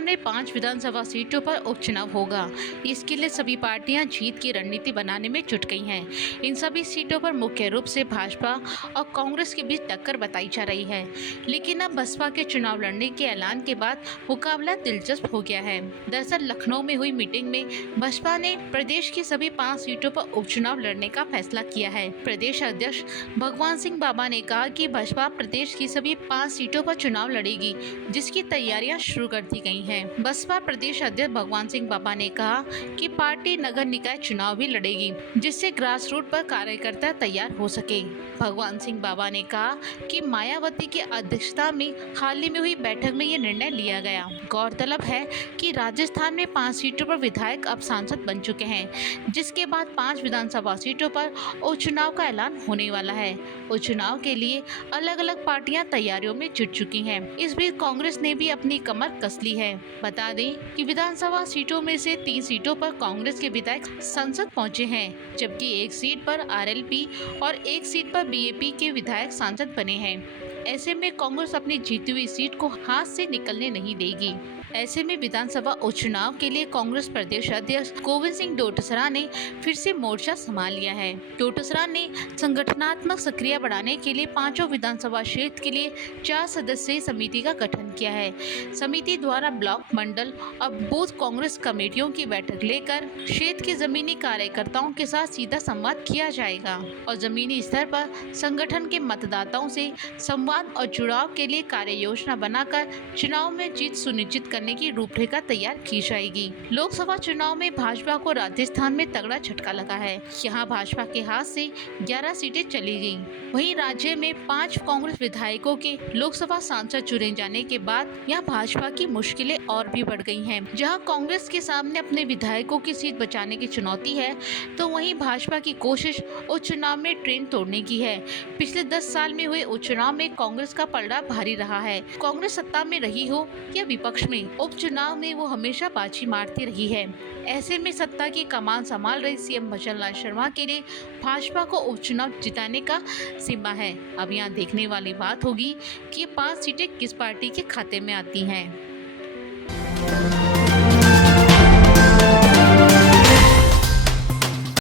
राजस्थान में 5 विधानसभा सीटों पर उपचुनाव होगा। इसके लिए सभी पार्टियां जीत की रणनीति बनाने में जुट गई हैं। इन सभी सीटों पर मुख्य रूप से भाजपा और कांग्रेस के बीच टक्कर बताई जा रही है, लेकिन अब बसपा के चुनाव लड़ने के ऐलान के बाद मुकाबला दिलचस्प हो गया है। दरअसल लखनऊ में हुई मीटिंग में बसपा ने प्रदेश की सभी 5 सीटों पर उपचुनाव लड़ने का फैसला किया है। प्रदेश अध्यक्ष भगवान सिंह बाबा ने कहा कि बसपा प्रदेश की सभी 5 सीटों पर चुनाव लड़ेगी, जिसकी तैयारियां शुरू कर दी गई हैं। बसपा प्रदेश अध्यक्ष भगवान सिंह बाबा ने कहा कि पार्टी नगर निकाय चुनाव भी लड़ेगी, जिससे ग्रास रूट पर कार्यकर्ता तैयार हो सके। भगवान सिंह बाबा ने कहा कि मायावती की अध्यक्षता में हाल ही में हुई बैठक में ये निर्णय लिया गया। गौरतलब है कि राजस्थान में 5 सीटों पर विधायक अब सांसद बन चुके हैं, जिसके बाद 5 विधानसभा सीटों पर उपचुनाव का ऐलान होने वाला है। उपचुनाव के लिए अलग अलग पार्टियां तैयारियों में जुट चुकी हैं। इस बीच कांग्रेस ने भी अपनी कमर कस ली है। बता दें कि विधानसभा सीटों में से 3 सीटों पर कांग्रेस के विधायक संसद पहुंचे हैं, जबकि एक सीट पर आरएलपी और एक सीट पर बीएपी के विधायक सांसद बने हैं। ऐसे में कांग्रेस अपनी जीती हुई सीट को हाथ से निकलने नहीं देगी। ऐसे में विधानसभा उपचुनाव के लिए कांग्रेस प्रदेश अध्यक्ष गोविंद सिंह डोटासरा ने फिर से मोर्चा संभाल लिया है। डोटासरा ने संगठनात्मक सक्रिय बढ़ाने के लिए 5 विधानसभा क्षेत्र के लिए 4 सदस्यीय समिति का गठन किया है। समिति द्वारा ब्लॉक, मंडल और बूथ कांग्रेस कमेटियों की बैठक लेकर क्षेत्र के जमीनी कार्यकर्ताओं के साथ सीधा संवाद किया जाएगा और जमीनी स्तर पर संगठन के मतदाताओं से संवाद और जुड़ाव के लिए कार्य योजना बनाकर चुनाव में जीत सुनिश्चित करने की रूपरेखा तैयार की जाएगी। लोकसभा चुनाव में भाजपा को राजस्थान में तगड़ा झटका लगा है। यहाँ भाजपा के हाथ से 11 सीटें चली गईं। वहीं राज्य में 5 कांग्रेस विधायकों के लोकसभा सांसद चुने जाने के बाद यहाँ भाजपा की मुश्किलें और भी बढ़ गई हैं। जहाँ कांग्रेस के सामने अपने विधायकों की सीट बचाने की चुनौती है, तो वहीं भाजपा की कोशिश उपचुनाव में ट्रेंड तोड़ने की है। पिछले 10 साल में हुए उपचुनाव में कांग्रेस का पलड़ा भारी रहा है। कांग्रेस सत्ता में रही हो या विपक्ष में, उपचुनाव में वो हमेशा बाजी मारती रही है। ऐसे में सत्ता की कमान संभाल रही सीएम भजनलाल शर्मा के लिए भाजपा को उपचुनाव जिताने का जिम्मा है। अब यहाँ देखने वाली बात होगी कि 5 सीटें किस पार्टी के खाते में आती हैं।